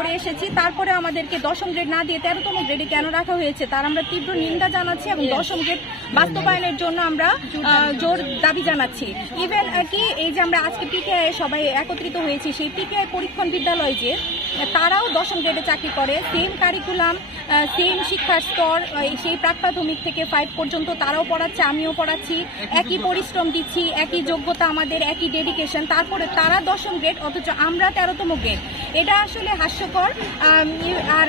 করে এসেছি, তারপরে আমাদেরকে 10ম গ্রেড না দিয়ে 13তম গ্রেডে কেন রাখা হয়েছে তার আমরা তীব্র নিন্দা জানাচ্ছি এবং 10ম গ্রেড বাস্তবায়নের জন্য আমরা জোর দাবি জানাচ্ছি। ইভেন কি এই যে আমরা আজকে পিকেআই সবাই একত্রিত হয়েছি, সেই পিকেআই পরীক্ষণ বিদ্যালয় যে তারাও 10ম গ্রেডে চাকরি করে, সেম কারিকুলাম, সেম শিক্ষার স্তর, সেই প্রাক প্রাথমিক থেকে 5 পর্যন্ত তারাও পড়াচ্ছে, আমিও পড়াচ্ছি, একই পরিশ্রম দিচ্ছি, একই যোগ্যতা আমাদের, একই ডেডিকেশন, তারপরে তারা 10ম গ্রেড অথচ আমরা 13তম গ্রেড। এটা আসলে হাস্যকর। আর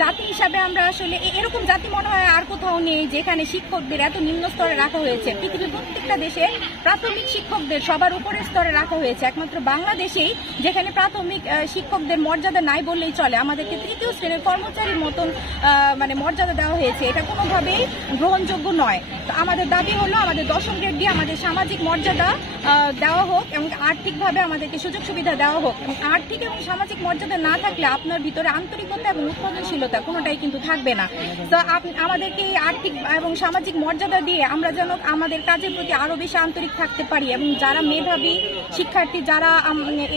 জাতি হিসাবে আমরা আসলে এরকম জাতি মনে হয় আর কোথাও নেই যেখানে শিক্ষকদের এত নিম্ন স্তরে রাখা হয়েছে। পৃথিবীর প্রত্যেকটা দেশে প্রাথমিক শিক্ষকদের সবার উপরের স্তরে রাখা হয়েছে, একমাত্র বাংলাদেশেই যেখানে প্রাথমিক শিক্ষকদের মর্যাদা নাই বললেই চলে, আমাদেরকে 3য় শ্রেণীর কর্মচারীর মতন মানে মর্যাদা দেওয়া হয়েছে। এটা কোনোভাবেই গ্রহণযোগ্য নয়। তো আমাদের দাবি হলো আমাদের 10ম গ্রেড দিয়ে আমাদের সামাজিক মর্যাদা দেওয়া হোক এবং আর্থিকভাবে আমাদেরকে সুযোগ সুবিধা দেওয়া হোক। এবং আর্থিক এবং সামাজিক মর্যাদা না থাকলে আপনার ভিতরে আন্তরিকতা এবং উৎপাদনশীলতা কোনোটাই কিন্তু থাকবে না। তো আমাদেরকে এই আর্থিক এবং সামাজিক মর্যাদা দিয়ে আমরা যেন আমাদের কাজের প্রতি আরো বেশি আন্তরিক থাকতে পারি এবং যারা মেধাবী শিক্ষার্থী, যারা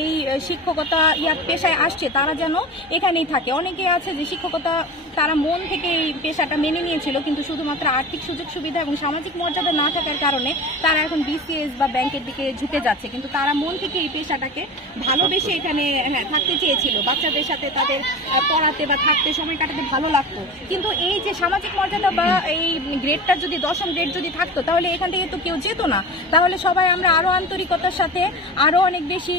এই শিক্ষকতা পেশায় আসছে তারা যেন এখানেই থাকে। অনেকে আছে যে শিক্ষকতা তারা মন থেকে এই পেশাটা মেনে নিয়েছিল, কিন্তু শুধুমাত্র আর্থিক সুযোগ সুবিধা এবং সামাজিক মর্যাদা না থাকার কারণে তারা এখন বিসিএস বা ব্যাংকের দিকে ঝুঁকে যাচ্ছে, কিন্তু তারা মন থেকে এই পেশাটাকে ভালোবেসে এখানে থাকতে চেয়েছিল। বাচ্চাদের সাথে তাদের পড়াতে বা থাকতে সময় কাটাতে ভালো লাগতো। কিন্তু এই যে সামাজিক মর্যাদা বা এই গ্রেডটা যদি 10ম গ্রেড যদি থাকতো তাহলে এখান থেকে তো কেউ যেত না। তাহলে সবাই আমরা আরো আন্তরিকতার সাথে আরো অনেক বেশি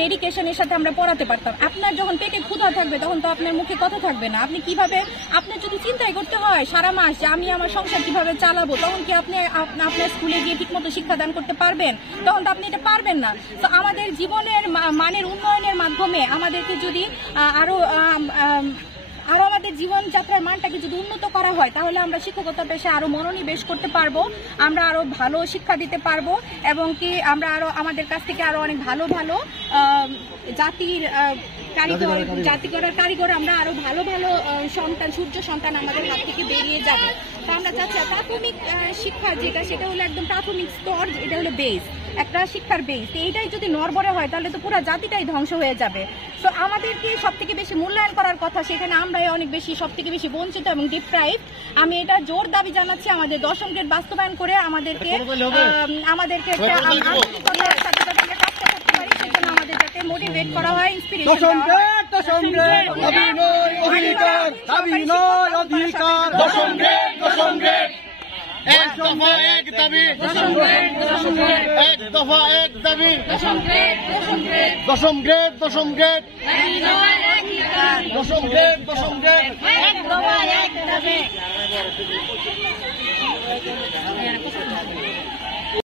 ডেডিকেশনের সাথে আমরা পড়াতে পারতাম। আপনার যখন পেটে ক্ষুধা থাকবে তখন তো আপনার মুখে কথা থাকবে না। আপনি কিভাবে, আপনার যদি চিন্তাই করতে হয় সারা মাস যে আমি আমার সংসার কিভাবে চালাবো, তখন কি আপনি আপনার স্কুলে গিয়ে ঠিকমতো শিক্ষাদান করতে পারবেন? তখন তো আপনি এটা পারবেন না। তো আমাদের জীবনের মানের উন্নয়নের মাধ্যমে আমাদেরকে যদি আরো আমাদের জীবনযাত্রার মানটাকে যদি উন্নত করা হয় তাহলে আমরা শিক্ষকতা পেশায় আরো মনোনিবেশ করতে পারবো, আমরা আরো ভালো শিক্ষা দিতে পারবো এবং কি আমরা আরো আমাদের কাছ থেকে আরো অনেক ভালো ভালো জাতির কারিগর আমরা আরো ভালো ভালো সন্তান, সূর্য সন্তান আমাদের হাত থেকে বেরিয়ে যাবে। তো আমরা চাচ্ছি প্রাথমিক শিক্ষা যেটা, সেটা হলো একদম প্রাথমিক স্তর, এটা হলো বেস, একটা শিক্ষার বেস। এইটাই যদি নড়বড়ে হয় তাহলে তো পুরো জাতিটাই ধ্বংস হয়ে যাবে। তো আমাদেরকে সব থেকে বেশি মূল্যায়ন করার কথা, সেখানে আমরাই অনেক বেশি সব থেকে বেশি বঞ্চিত এবং ডিপ্রাইভ। আমি এটা জোর দাবি জানাচ্ছি আমাদের 10ম গ্রেড বাস্তবায়ন করে আমাদেরকে একটা আন্তরিকতার সাথে আমরা কাজটা করতে পারি, সেজন্য আমাদের যাতে মোটিভেট করা হয়, ইন্সপিরেশন দেওয়া হয়। 10ম গ্রেড দাবি নয় অধিকার, দাবি নয় অধিকার। 10ম গ্রেড এক দফা এক দাবি, 10ম গ্রেড এক দফা এক দাবি। 10ম গ্রেড 10ম গ্রেড 10ম গ্রেড এক দফা এক দাবি।